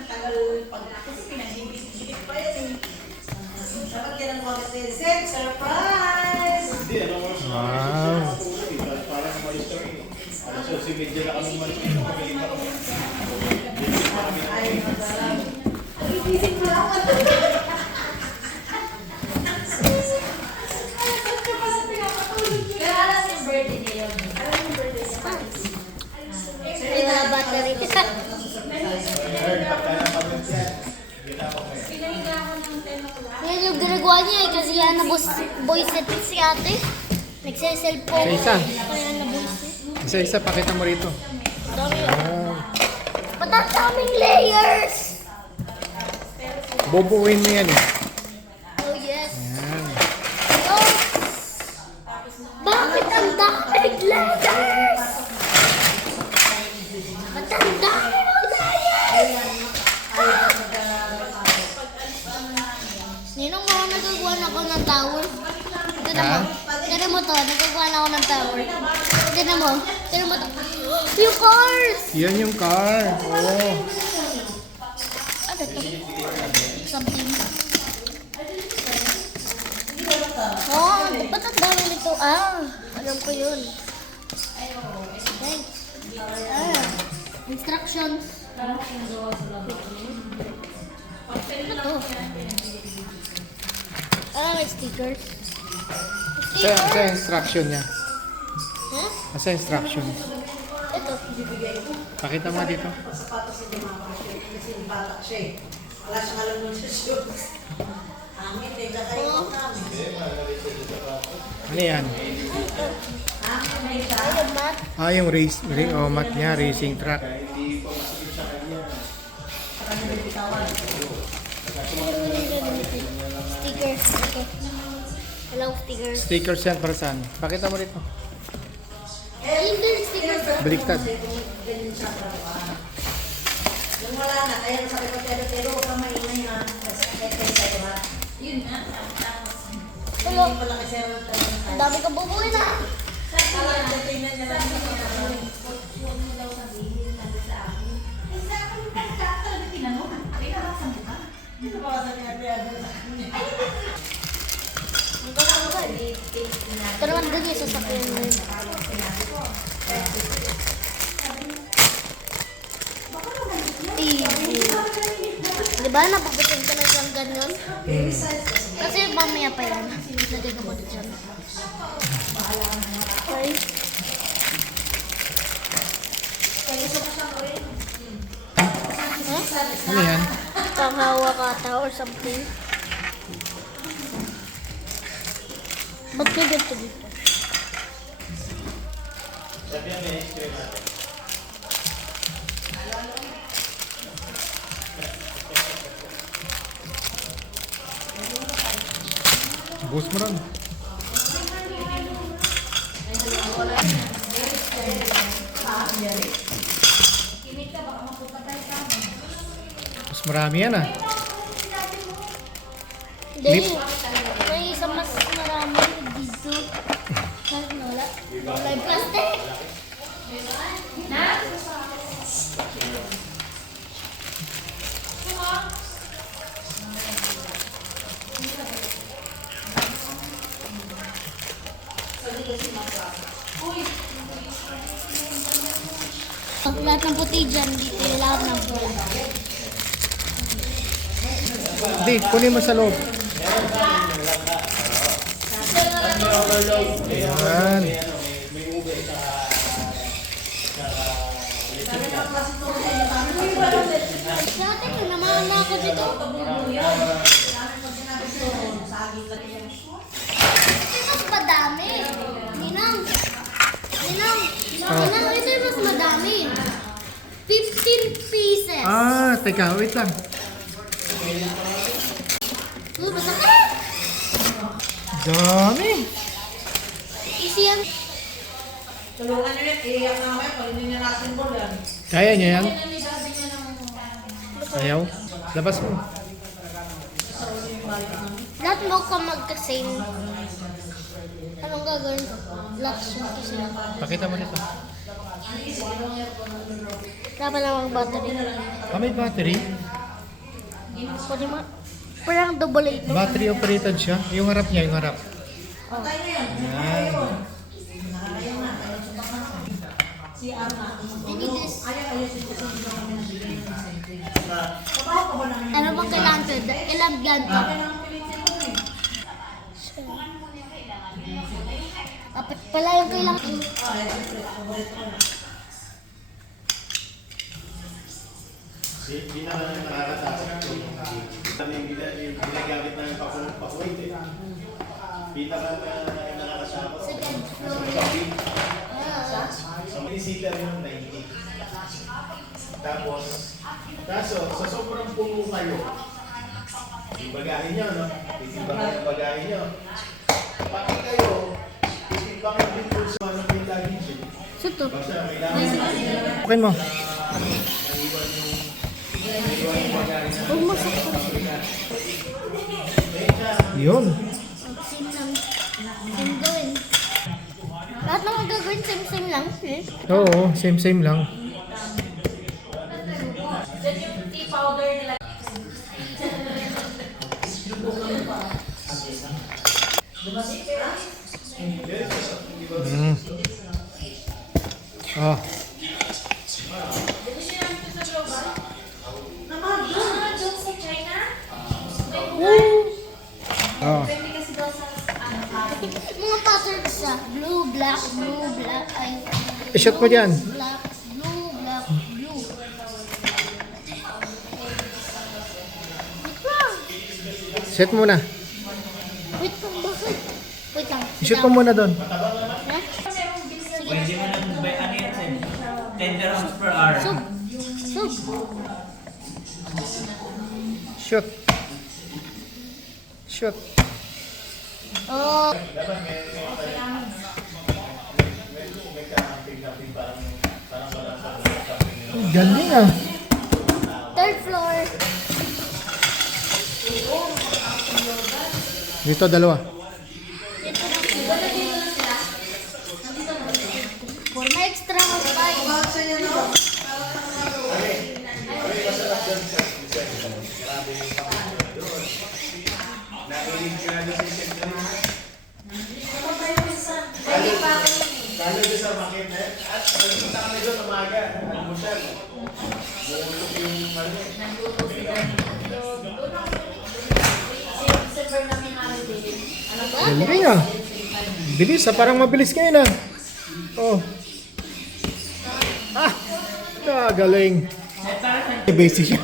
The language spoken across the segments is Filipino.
ang tagal pag kasi pinagdibit pa yan eh. Dapat yan ang mga set, surprise! Hindi, ano mo sa Wow. parang umalis kami. Ano sa social media na kami umalis kami. Pagaling na kami. Ay, madala. Iisip mo lang ako. Pero alam yung birthday niya yun. Alam yung birthday niya. May mga battery. Ay, pagka na kami yan. Ginagawa ko yan. Pinahiga ako ng 10 o'clock. Yan yung ginagawa niya eh, kasi yan na voice set si ate. Nagsa-cellphone. Isa-isa. Kaya na voice set. Isa-isa, pakita mo rito. Dami. Wow. Ba't ang daming layers? Bubuuin mo yan eh. Oh yes. Yan. Oh. Bakit ang daming layers? Ba't ang daming layers? Ninong mo, nagagawa na ako ng tower. Tignan mo. Tignan mo to, nagagawa na ako ng tower. Tignan mo. Tignan mo to. Yung cars! Yan yung car. Oh. Ano to? Something. Oh, ba't ang dami nito? Ah, alam ko yun. Thanks. Ah, instructions. Ano to? Ah, may stickers. Sa instruction niya. Huh? Sa instruction. Ito. Pakita mo dito. Sapatos sa mama kasi bata siya eh. Wala siyang alam nun sa shoes. Hangin eh, kakaikot namin. Ano yan? Hangin eh siya. Ayun, Matt. Ah, yung mat niya, racing track. Stickers. Okay. Hello, stickers. Stickers yan para saan? Pakita mo rito. Ayun din, stickers. Baliktad. Ganyan siya trabaho. Nung wala na, kaya sabi ko, pero huwag kang maingay ha. Kasi kaya sa'yo ha. Yun na. Tapos, Hello. Hindi pala kasi ang Ang dami kang bubuin na. Kala ko tingnan niya lang. huwag mo daw sabihin na sa akin. Ay, sa akin, talaga tinanong. Ay, nakasan mo ba? Hindi ba kasi niya piyado sa kanya? Ang gawin mo ba? Pero naman doon yung sasakyan mo yun. TV. Di ba napabitin ka na siyang ganyan? Kasi mamaya pa yan. Lagay ka mo dyan. Okay. Huh? Ano yan? Panghawa kata or something. Ba't ka ganito dito? Bus mo ron. Mas marami yan ah. Hindi. May isa mas marami dito. Kahit wala. Wala yung plastic. Na? Lahat ng puti dyan, dito yung lahat ng wala. Hindi, kunin mo sa loob. Yan. Dati ko naman na ako dito. Ito mas madami. Ninang. Ninang. Ninang, ito yung mas madami. 15 pieces. Ah, teka, wait lang. Oh, masakit. Dami. Easy yan. Tulungan niyo yan, iiyak na kami pag hindi niya natin ball yan. Kaya niya yan? Sabi niya ng Ayaw? Labas mo. Lahat mo ka magka-same. Anong gagawin ko? Lock siya kasi. Pakita mo nito. Dapat na mag-battery. May battery? Pwede mo. Parang double ito. Battery operated siya. Yung harap niya, yung harap. Oh. Yan. Si Arma. I need this. Ayaw si Kusang dito kami nabigyan ng incentive. Papaho pa ba namin? Ano bang kailangan to? Kailangan ganito. Kailangan pilitin mo eh. Dapat pala yung kailangan. Siyempre, paborito ko na. Hindi naman ang nakakatakot ko. Kami ginagamit na yung pakuwait eh. Pinaka nakakatakot. So may seater yung 90. Tapos, kaso, sa sobrang puno kayo, yung bagahe nyo, no? Titimbangin yung bagahe nyo. Pati kayo, titimbangin din po sa ano yung luggage eh. Suto. Basta kailangan Okay mo. Huwag mo sakto. Yun. Same lang. Same gawin. Lahat naman gagawin same lang. Eh? Oo, same lang. Tea powder nila. Mm. Oh. Doon sa China? Oh. Pwede kasi daw sa Mga patterns sa blue, black, ay I-shot mo dyan. black, blue. Wait lang. Set muna. Wait lang, bakit? Wait lang. I-shoot mo muna doon. Ha? Pwede mo lang by ano yan, Sen? 10 dirhams per hour. Sub. Shoot. Shoot. Oh, Galing ah. third floor. Dito, dalawa. Dito na sila. May extra mas tayo. Bakit niya no? Lalo doon sa market na yan. At punta kami doon umaga. Almusal. Bumutok yung ano. December namin holiday. Ano ba? Galing ah. Bilis ah, parang mabilis ngayon ah. Oh. Galing. Basic siya.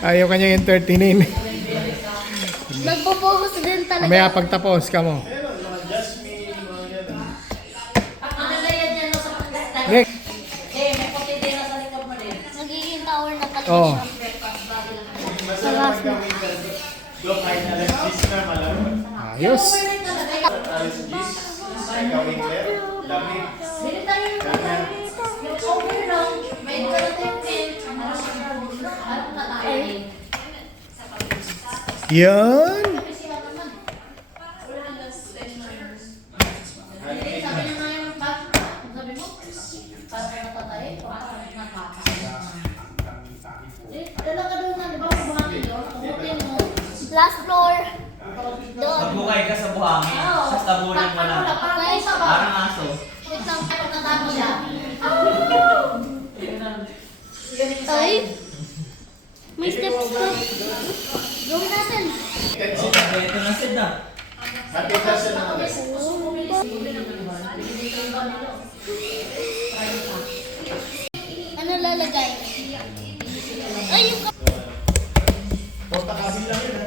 Ayaw kanya entertainin. Nagpo-focus din talaga. Mamaya pagtapos ka mo. Meron, mga jasmine, mga yan. Ang nagayan niya no sa pagkakita. Nick. May puti din na sa likod mo rin. Nagiging tower na talaga Oh. siya. Masarap pagkawin ka doon kahit alas 10 na malamig. Ayos. Alas 10, gawin clear, lamig. Bili tayo yung yung overload. May darating ano na tayo eh. Yan. Sabi siya naman. Sabi niya nga yung sabi mo, para natatay, para nakakasama. Dala ka doon na, di ba? Buhangin yun. Pugutin mo. Last floor. Doon. Magbukay ka sa buhangin. Tapos tabunin mo lang. Okay. Parang aso. Wait lang. Pag natapos siya. Ay. May steps to. Gawin natin. Ito na Sen na. Happy kasi na ulit. Ano lalagay? Ay, yung Punta kasi lang yun ha.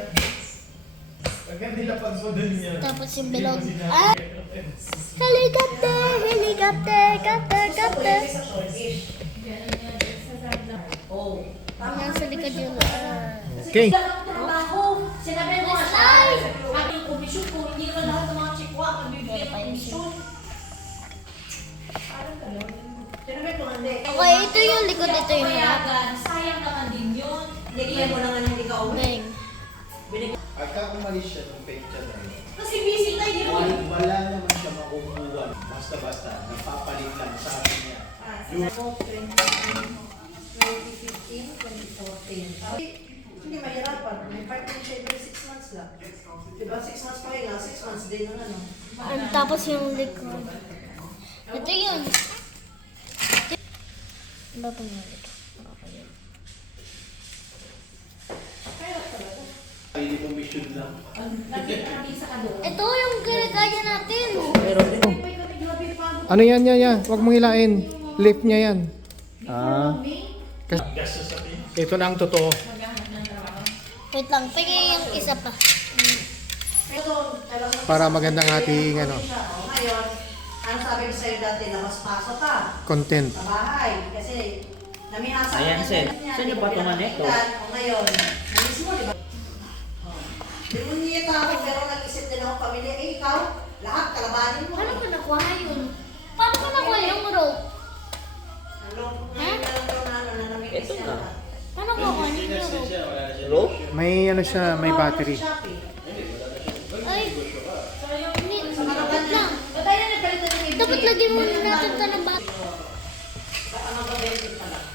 Pagka nilapag mo dun yun. tapos yung bilog. Ah! Helicopter! Helicopter! Oh. Nasa likod yung... Okay. Trabaho. Sinabi mo siya. Sabi yung komisyon ko, hindi naman lahat ng mga chikwa magbibigay ng komisyon. Sinabi ko hindi. Okay, ito yung likod, ito yung harap. Payagan, sayang naman din yun. Bigyan mo na nga hindi ka uwi. Bang. Pagka umalis siya ng page na yun, Kasi busy tayo, di ba? Wala naman siya makukuha. Basta-basta, napapalit lang sa akin niya. Sa 2015, 2014. Hindi mahirapan. May part-time siya every 6 months lang. Diba? 6 months pa nga, 6 months din ng ano. Tapos yung likod. Ito yun. Ano ba yun? Hindi mo mission lang. Ito yung ginagaya natin. Ano yan? Huwag mong hilain. Lift niya yan. Gastos sa akin. Ito na ang totoo. Wait lang, pagay yung isa pa. Para magandang ating ano, Ngayon, ano sabi ko sa'yo dati, labas-pasok ka content. sa bahay. Kasi namihasa Ayan, Sen. niya. Saan yung patungan nito? O ngayon, namis mo, di ba? Di mo niya tawag, pero nag-isip din ako pamilya. Eh, ikaw, lahat kalabanin mo. Paano ko nakuha yun? Paano ko nakuha yung rope? Ano, ngayon na lang daw na ano, na namimiss Ito niya na. lahat. Paano ko kuha yung rope? Rope? May ano siya, may battery. Ay, hindi. Sa mga Wait lang. Dapat lagyan muna natin ito ng battery. Baka mag-benefit pa lang.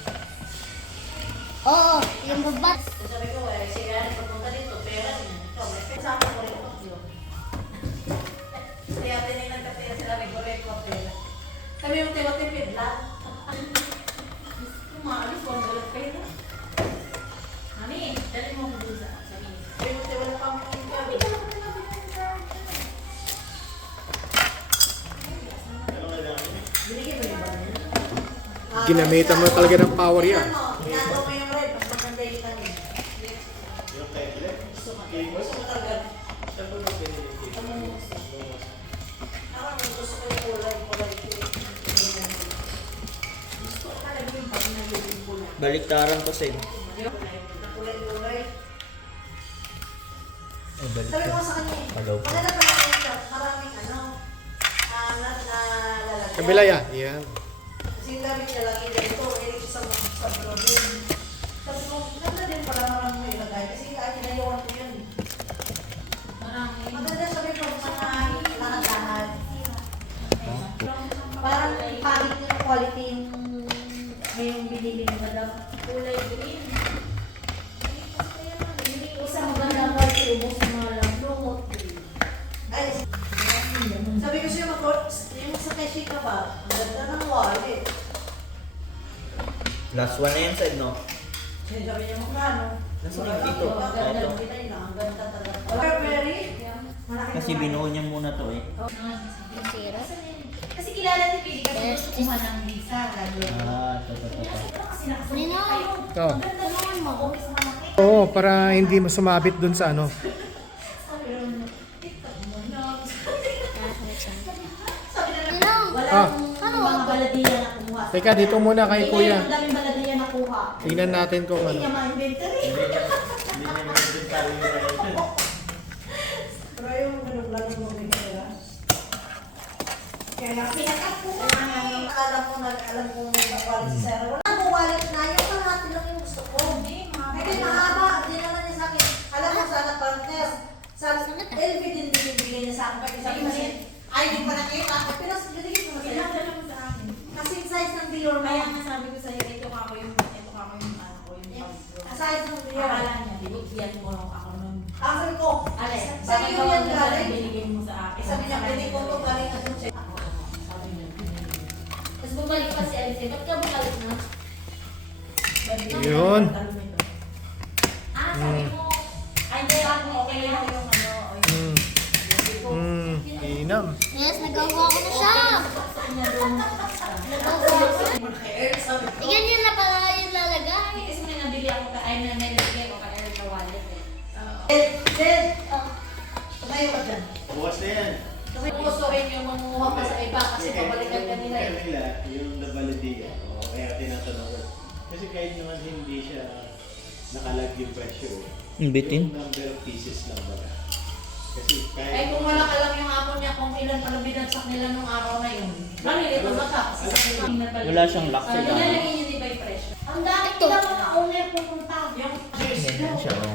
Oo, yung babat. Sabi ko, eh, si Ryan, pagpunta dito, pera niya. Ikaw, may pera. Sama ko rin ako. Kaya tinignan ka sila sila, may gorek ko pera. Kami yung tiwatipid lang. Kumaalis, wala walang pera. Mami, dali mo ko dun sa amin. Kami yung tiwala pang pera. Binigyan mo yung ba niya? Ginamitan mo talaga ng power yan. Ginagawa mo yung red, mas maganda yung kanya. Yung tablet. Gusto mo talaga. Ako, gusto ko yung kulay ko. Gusto ko talaga yung pag nagiging kulay. Baliktaran ko, Sen. Kulay-kulay. Sabi ko sa kanya, Hello. maganda pa lang yung shop. Maraming ano, lalagyan. Kabila yan. Yan. Kasi yung gamit niya lagi ganito, eh, sa problem. Sabi ko, ganda din pala maraming may ilagay. Kasi inayawan ko yun. Maganda sabi ko, mga lahat-lahat. Parang pangit yung quality yung binili ni Madam. Kulay green. Isang magandang quality, ubos ng mga lamblot. Ay, sabi ko siya, yung sa keshi ka ba? Ang ganda ng wallet. Last one na yan, Sen, no? Sabi niya, magkano? Nasaan yung dito? Ang ganda Ito. ng pinay na, ang ganda talaga. Burberry? Malaki Kasi naman. binuo niya muna to, eh. Zero. Kasi kilala ni Pili kasi kumuha ng visa. Totoo. Nino, Ito. tulungan mo. Oo, para hindi mo sumabit dun sa ano. Nino, Ah, Ano mga baladiya na kumuha? teka, dito muna kay kuya. Ang daming baladiya na kuha. Tingnan natin kung Hindi ano. niya ma-inventory. Hindi niya mag-inventory na ito. Pero yung ganun lang yung mga pera. Kaya pinakat ko. Alam ko may wallet si Sarah. Wala akong wallet na yung kalahati lang yung gusto ko. Kasi mahaba, dinala niya sa akin. Alam mo sana partner. Sa LV din binibigay niya sa akin. Pag sabi mo siya, ay di pa nakita. Pero binigay ko masaya. Kasi size ng Dior mo. Kaya nga sabi ko sa'yo, ito ka ko yung ano ko, yung pag Size ng Dior. Akala niya, binigyan mo ako nun. Sabi ko, Ale, sa bakit iyo ka yan wala galing. binigay mo sa akin? Sabi niya, pwede ko ito galing na dun siya. Sabi niya, Tapos bumalik pa si Alice. Ba't ka bumalik na? Yun. sabi mo, ay, hindi ako okay lang yung ano, o yung Inam. Yes, nagawa ko na siya. Nagawa ko. Iyan yun na pala yung lalagay. kasi may nabili ako ay may nabili ako kay Eric na wallet eh. Then, tumayo ka dyan. Bukas na yan. Gustuhin yung manguha pa sa iba kasi pabalikan ka nila eh. Kanila, yung nabalidiya. Oo, kaya tinatanong ko. Kasi kahit naman hindi siya nakalag yung presyo. Bitin? Yung number of pieces lang baga. Kasi Ay kahit... kung wala ka lang yung hapon niya kung ilan pala binagsak nila nung araw na yun. Malilito na ka kasi sa kanila. Wala siyang lock sa Sabi gano'n. niya, hindi ba yung presyo? Ang dami nila mga owner pumunta. Yung Ganyan siya, oh.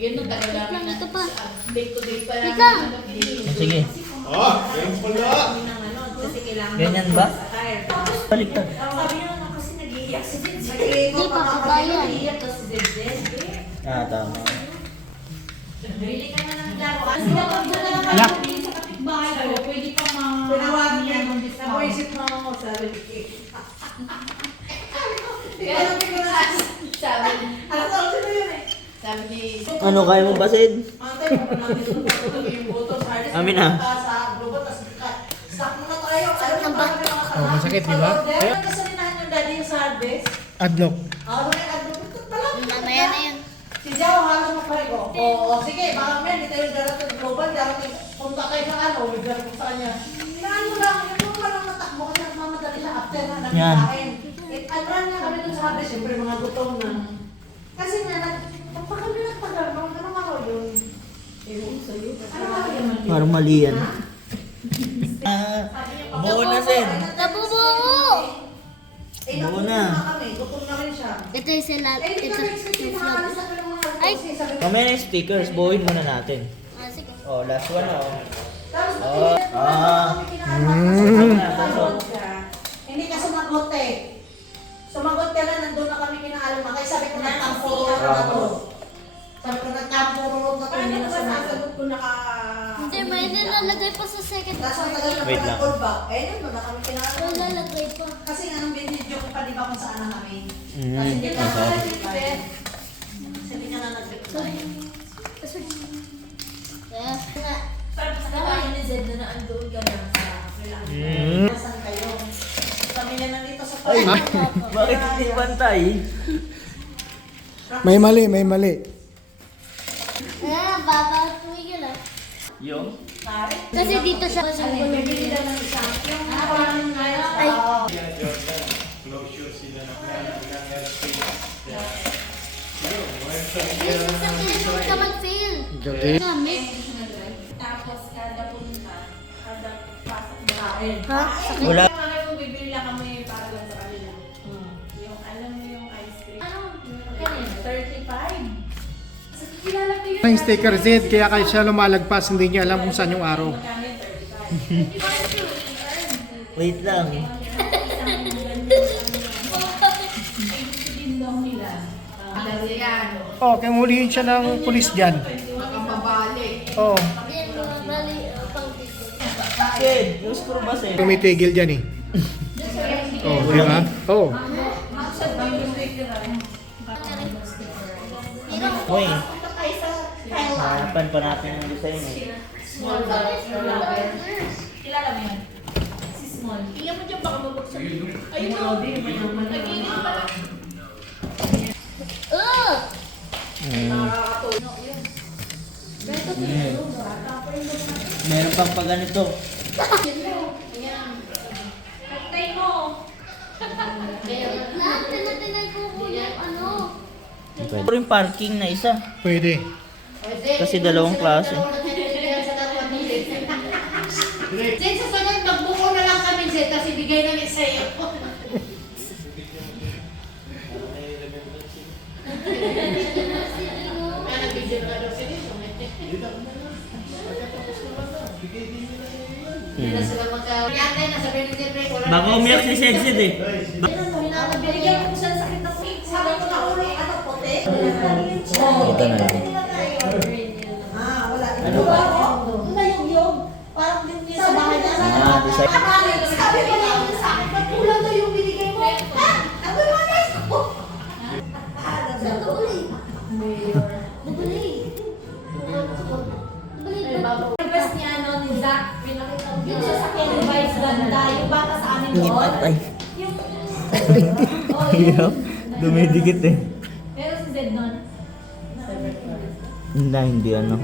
Yun ang tagal Wait lang, namin. ito pa. Day to day pa Wait lang. Sige. Oh, ganyan pala. Kasi kailangan Ganyan ba? Baliktad. Sabi niya na kasi nag-iiyak si Zed. Hindi pa, kabayan. Nag-iiyak daw si Zed. Ah, tama. Bili ka na ng laro. Kasi kapag doon na lang kami sa kapitbahay ko, pwede pa Tinawagan niya, ng discount. nakuisip mo ako, sabi ni Kate. Kaya sabi, Ano sa ulit na yun eh? sabi ni Ano, kaya mo ba, Sid? Antay, kung natin yung boto, yung boto, sa Ardis, Amin na. sa Global, tas stock muna tayo. Alam mo ba? Oh, masakit, di ba? Kaya nagkasalinahan yung daddy yung sa Ardis. Adlock. May advocate pala. Mamaya na yan. Si Jao, halos mo pare ko. Oo, sige, baka men, hindi tayo darating global, darating, punta tayo sa ano, bigyan ko sa kanya. Hinaan mo lang, yung ka lang natakbo kasi nagmamadali siya after na Yan. nagkain. At niya kami dun sa Ardis, siyempre mga gutom na. Kasi nga, pag kami nagtagal, ano ako yun? Ano ako yun? Parang mali yan. Buo na, Sid. Nabubuo! Buo na. Gutom na rin siya. Ito yung sila. Eh, hindi Ito kami expected yung na vlog. alas na kami mga Ay! kasi sabi ko, Mamaya na yung stickers. Buuin muna natin. Ah, sige. Oh, last one, oh. tapos Ah, kami kinaalam kasi hindi ka sumagot eh. Sumagot ka na, nandun na kami kinaalam. Kaya sabi ko, nagtampo na to. Sabi ko, nagtampo na to, hindi na sumagot. ko naka... Hindi, may nilalagay pa sa second Tapos ang tagal na Wait pala lang. call back. Eh, nandun na kami kinaalam. May lalagay pa. Kasi nga nung video ko pa, di ba kung saan na kami. Mm, Kasi hindi ka okay. na nag-reply. Kasi hindi ka na nag-reply. Kaya, Parang sa kabayan ni Zed na naandoon ka na sa kailangan. Nasaan kayo? Kami na nandito sa Ay, pala. bakit hindi pantay? May mali, may mali. baba, tumigil ah. Yung? Kasi dito siya. Bibili na ng isa. Yung parang Ay. Closure sila ng airspace. Yes, sasakyan mo ka mag-fail. Gabi. Gamit. Tapos kada punta, kada pasok na kain. Ha? Sakit? Wala. Kami kung bibili lang kami para lang sa kanila. Yung alam mo yung ice cream. Ano? Kanina, 35. Kasi kilala ko yun. Yung sticker Z, kaya kayo siya lumalagpas, hindi niya alam kung saan yung araw. Kami 35. Wait lang. Din daw nila. Italiano. Oh, kaya huliin siya ng pulis dyan. Makamabalik. Oh, Hindi, bali, pang-tigil. Sid, yung screw ba, Sid? tumitigil dyan eh. Oh, di ba? Oh. Uy, harapan pa natin yung design eh. Small vlogger. Kilala mo yan? Si Small. Tingnan mo dyan, baka mabagsak. Ayun o. Nag-iinit pala. Meron pang pa ganito. Pagtay mo. Tinay ko ko yung ano. Pwede. Pero yung parking na isa. Pwede. Kasi dalawang klase. Zed, sa sunod, magbuko na lang kami, Zed, kasi bigay namin sa'yo. Kaya nag-video na daw sila. Hindi na sila magka-reacte na sabi ni Zed, wala na. Bago umiyak si Sid eh. Binigyan ko siya ng sakit na puti. Sabi ko na ulo, ano, puti? Ito na lang. Wala. Ano ba? Doon na yung yog. Parang din niya sa bahay niya. Ah, design. Sabi ko na yung sa akin, ba't kulang daw yung binigay mo? Ha? Ano yung mga Request niya ano ni Zach. Yung sasakyan ni Vice ganda. Yung bata sa amin Hindi doon. patay. Oh, Hirap. Dumidikit eh. Pero si Zed nun. Hindi ano.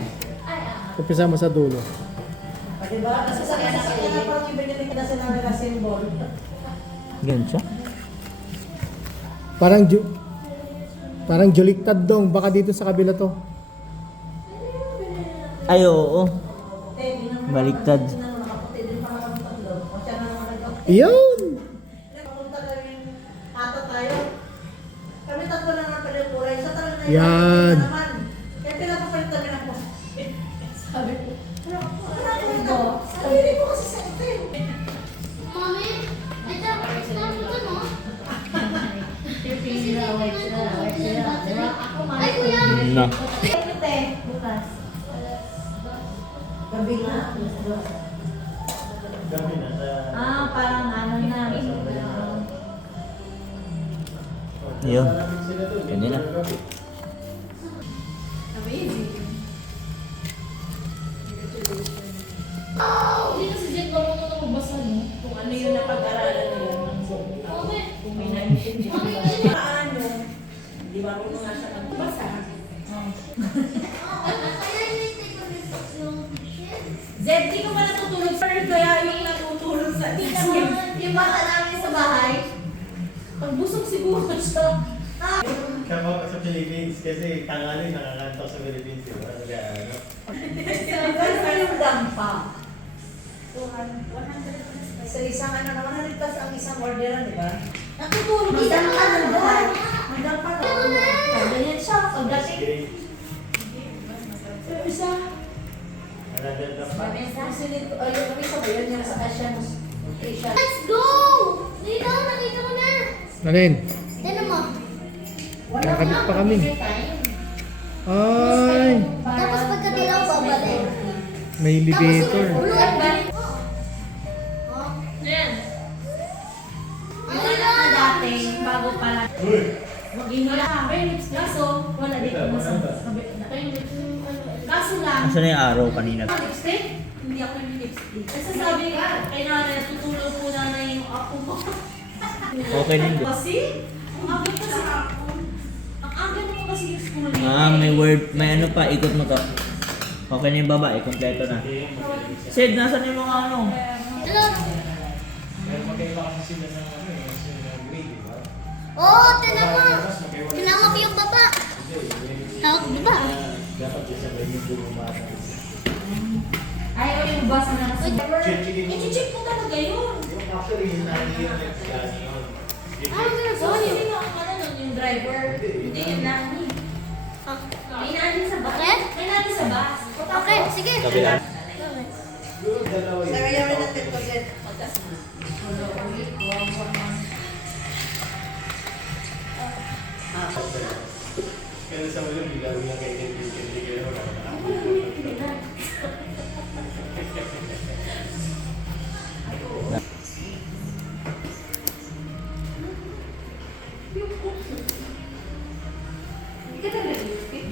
Umpisa mo sa dulo. Diba? Kasi sa kanya na parang yung binili ka na sila nila symbol. Ganyan siya. Parang juliktad dong, baka dito sa kabila to. Ay, oo. Baliktad. Nakaputi din pa naman tatlo. O siya na naman nag-update. Yun! Papunta kami ata tayo. Kami tatlo na naman pala yung kulay. Sa talaga na Yan. naman. Kaya pinapunta white sila. Diba? Ako man. Ay, kuya! Na. Ate, Bukas. gabi na. Gabi na sa... Parang ano na. Yun. Sila doon. Ganyan na. Amazing. Hindi kasi Jen marunong na magbasa, no? Kung ano yung napag-aralan nila. Okay. Kung may naintindihan. Paano? Hindi marunong nga siya magbasa. Zed, di ka ba natutulog? Sir, kaya yung natutulog sa Hindi naman, yung bata namin sa bahay. Pag busog siguro siya. Kama pa sa Philippines kasi tangali nakakanto sa Philippines. Diba? Nag-ano. Ano yung dampa? 100. Sa isang ano naman, 100 plus ang isang orderan, di ba? Natutulog Magdampa isa ka ka ng na bahay. Magdampa ka. Ganyan siya. Pagdating. Isa. Nagaganda pa. Kasi nito, yung isa ba yun, yung sa Asian. Let's go! Dito, nakita ko na. Alin? Tignan mo. Kakabit pa kami. Time. Ay, Tapos pagkadilaw, babalik. may elevator. Yan. Ano Yung anak na dati, bago pa lang. Uy! Mag-inula. May lips kaso, wala dito na sa kaso lang, Asa na yung araw kanina? ang lipstick, hindi ako yung lipstick. Kasi sabi ka, kay nanay, tutulog po nanay yung ako mo. Okay din. Kasi, ang agad kasi ako. Ang agad mo kasi yung school May word, may ano pa, ikot mo to. Okay na yung babae, kompleto na. Sid, nasan yung mga ano? Hello? Pero magkaiba kasi sila ng ano eh, sila ng grade, di ba? Oo, tignan mo. Mas magkaiba. Tignan mo yung baba. Hawak, di ba? Dapat yung sabay yung bumata. Ayaw yung bus na nasa. Check-checkin mo. I-check mo talaga yun. Yung actually, yung nani yung next class noon. So, hindi nga ang ano nun, yung driver. Hindi yung nani. May nani sa bus. Okay? May nani sa bus. Okay, sige. Kabila. Yung dalawa yun. Sa kaya rin natin ko, Zed. Kaya sa ulo, bilang lang kay hindi kayo Hindi ka talaga lipstick.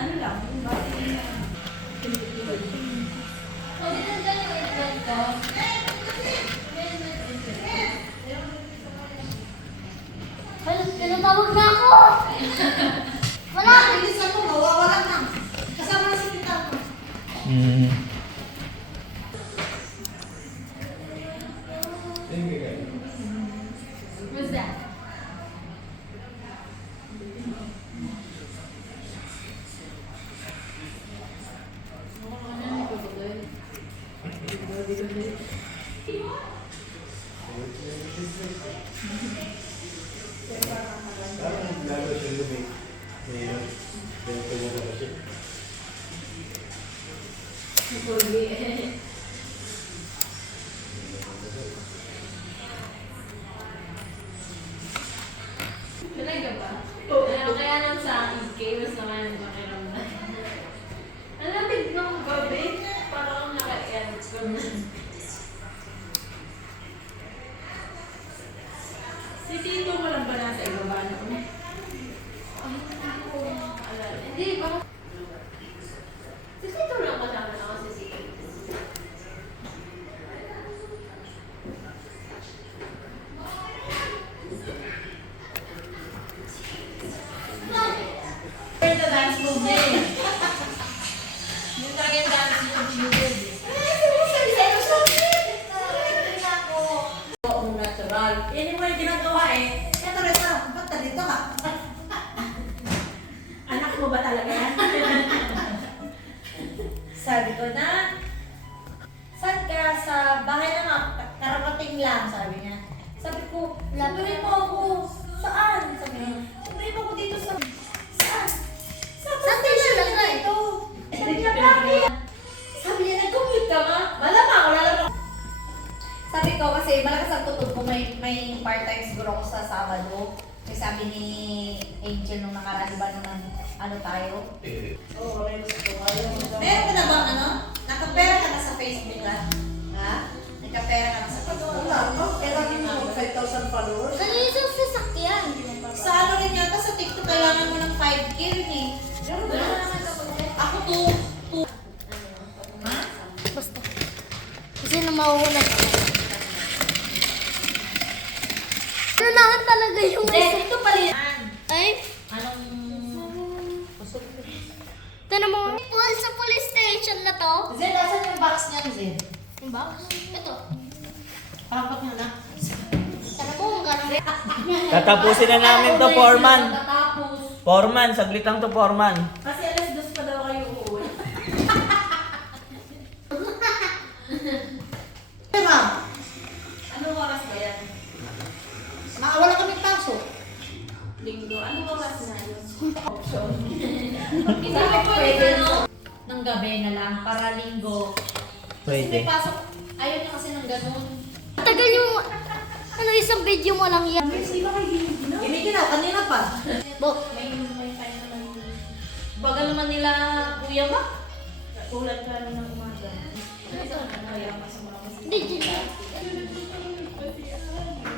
Ano lang, yung bati niya. Tinatawag na ako. Wala. Bilisan mo, mawawala na. Kasama na si Tita mo. Who's that? Parang lalo siya lumit. Ngayon, ganito niya na kasi. Talaga ba? Ano kaya nang sa EK, mas naman yung makiramdam. Ang lamig ng gabi, parang naka-aircon. Si Tito mo lang ba nasa ibaba noon? Ay, hindi ko maalala. Hindi, bakit? Si Tito lang kasama na kasi si Tito. Pero the dance move din. Yung talagang dance yung sinugod. Quiapo. Kasi sabi ni Angel nung nakaraan, diba nung ano tayo? Oo, may gusto ko. Meron ka na ba, ano? Nakapera ka na sa Facebook, ha? Ha? Nakapera ka na sa Facebook. Wala, no? Kailan din mo 5,000 followers? Ano yung isang sasakyan? Sa ano rin yata, sa TikTok, kailangan mo ng 5K rin eh. Ako to. Basta. Kasi na mahuhulog. Nanahan talaga yung Hindi, ito pala yan. Ay, Anong... tanong mo. Sa police station na to. Zed, asan yung box niyan, Zed? Yung box? Ito. Papak niyo na. Tanong mo kung gano'n. Tatapusin na namin to, Foreman. Tatapos. Foreman, saglit lang to, Foreman. Kasi alas 2 pa daw kayo uuwi. Hey, ma'am. Anong oras ba yan? Wala kami pasok. Linggo. Anong oras na yun? Hindi ko pwede, no? Ng gabi na lang, para linggo. Kasi may Pwede. pasok. Ayaw niya kasi ng ganun. Tagal yung, ano, isang video mo lang yan. Giniginaw, kanina pa. Bo, May time naman. Baga naman nila, kuya ba? Ulat ka rin ng umaga. Kaya pa sa mga kasi. hindi, dyan.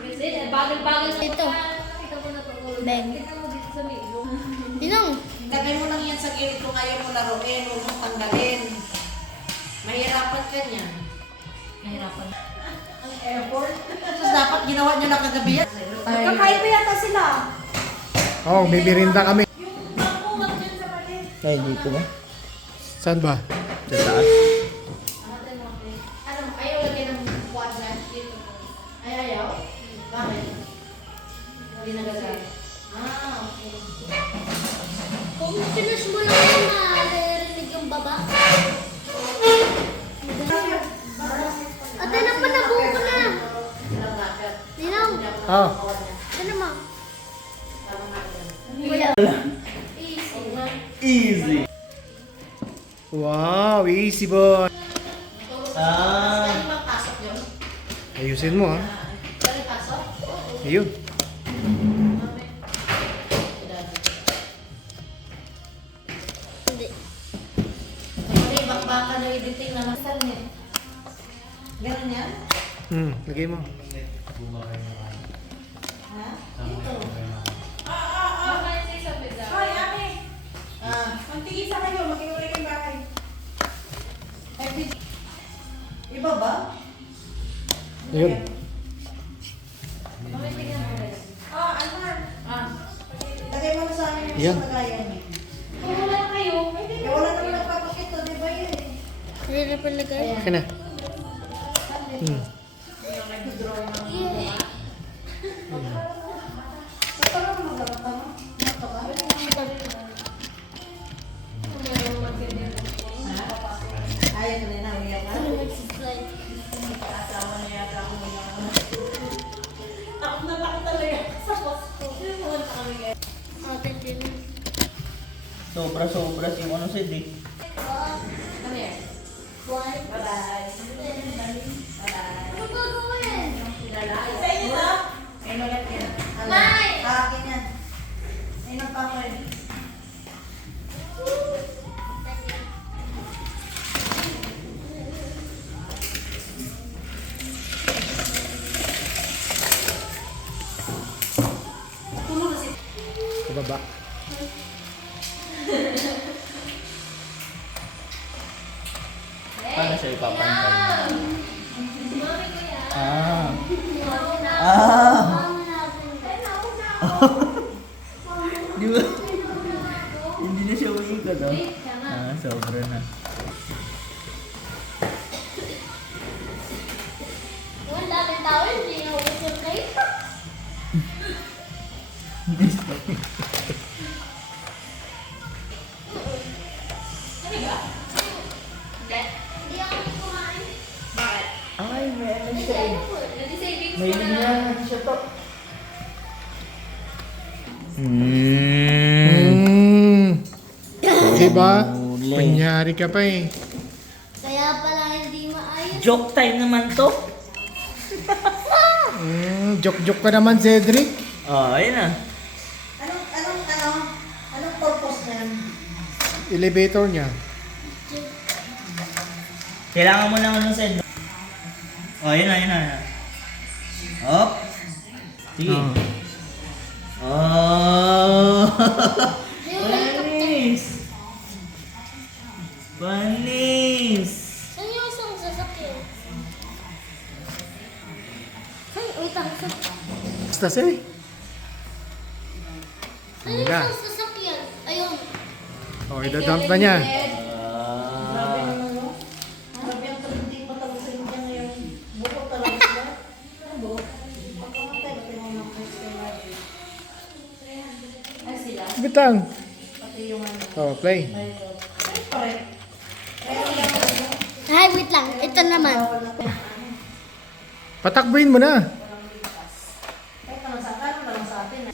Kasi bagal-bagal sa Ito. Beng. Tinong. Lagay mo lang yan sa gilid kung ayaw mo laruin, huwag mong tanggalin. Mahirapan ka niyan. Nahirapan. Ang airport. Tapos dapat ginawa niyo na kagabi yan. Kakain pa yata sila. Oh, may merinda kami. Yung makuwag dyan sa mali. Ay, dito ba? Saan ba? Sa taas? Ano, ayaw lagyan ng quadrant dito. Ay, ayaw? Bakit? Hindi nagagay. Ah, okay. Kung pinush mo lang yung maririnig yung baba. Ate naman, nabuo ko na. Tinong. Ah, Ano mo? Kuya. Easy. wow, easy boy. Ah. Saan bang pasok yun? Ayusin mo, ha? Saan pasok? Ayun. Hindi. Kasi baka na editing naman sa net. Ganun yan? Lagay mo. Ha? Hoy, ate. Ah. Magtigil sa kayo. Mag-iwalay kayong bahay. Iba ba? Ayun. Almar. Lagay mo na sa amin Yan. yung lagayan. Kung wala kayo, Eh, wala naman nagpapakito, di ba yun? Hindi na palagay. Okay na. Ayaw ko na umiyak ka. Nagsislide. Asawa na yata ako umiyak ka. ako na lang talaga sa post ko. Pumunta kami ngayon. Ate din. Sobra-sobra si ano si D. Ano yan? One. Bye-bye. Ano gagawin? Sa inyo to? Ay, magat yan. Ano? Nay! Akin yan. Ay, pa ko rin. Tulog na si... Sa baba. Paano siya ipapantay? Ah. Ah. Di ba? Hindi na siya umiikot, oh. Ah, sobra na. Ang daming tao, hindi na ulit kayo. Hindi ako kumain. Ay, may ano siya eh. Nag-savings May ko na. linyahan siya to. Diba? Huli. Panyari ka pa eh. Kaya pala hindi maayos. Joke time naman to. Joke-joke ka naman, Cedric. Oh, ayun na. Anong purpose niyan? Elevator niya. Kailangan mo lang ano, Sed. Oh, ayun na, ayun na. Hop. Sige. Oh. Panis. Panis. Saan yung isang sasakyan? Ay, wait lang. Basta siya. Saan yung Wala. isang sasakyan? Ayun. Oh, idadump na niya. Grabe naman, no? Grabe ang hindi pa talaga sa India ngayon. Buko talaga sila. Ano buko? Pagkamatay, pati mga Ay sila. Bitang. pati yung ano. Oh, play. Ay, pare. Meron lang ano. Ay, wait lang. Ito naman. Patakbuhin mo na. Kahit naman sa ano naman sa atin.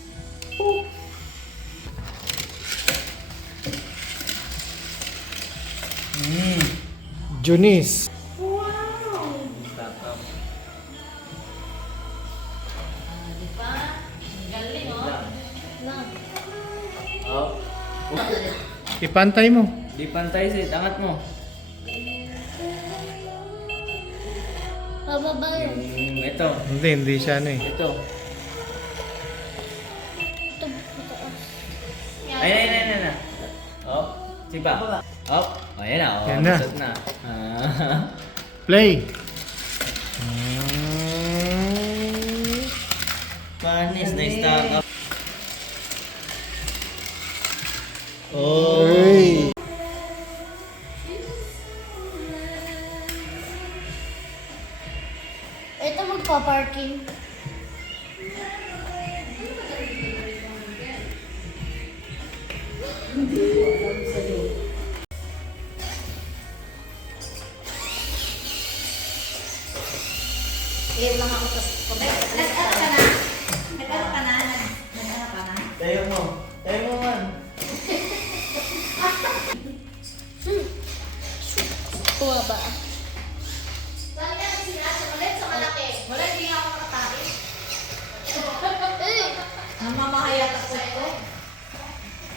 Junis. Galing oh. Oh. Ipantay mo. Di pantay, Sed. Angat mo. Pababa yun. Ito. Hindi siya ano eh. Ito. Ito, mataas. Ayun, ayun, ayun, ayun. Oh. Sipa. Oh. Ayun na. Oh, Yan na. nasot na. Ah. Play. Panis. Na-stack up. Oh. Hey. Ito magpa-parking. Eh, lang ako sa nag-ano ka na? Nag-ano ka na? Nag-ano ka na? Tayo mo. Tayo mo man. Bumaba. Saan ka na sila? Sa malit, sa malaki. Wala, hindi nga ako nakatakin. Eh, Namamahayat ako ito.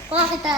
kuha kita.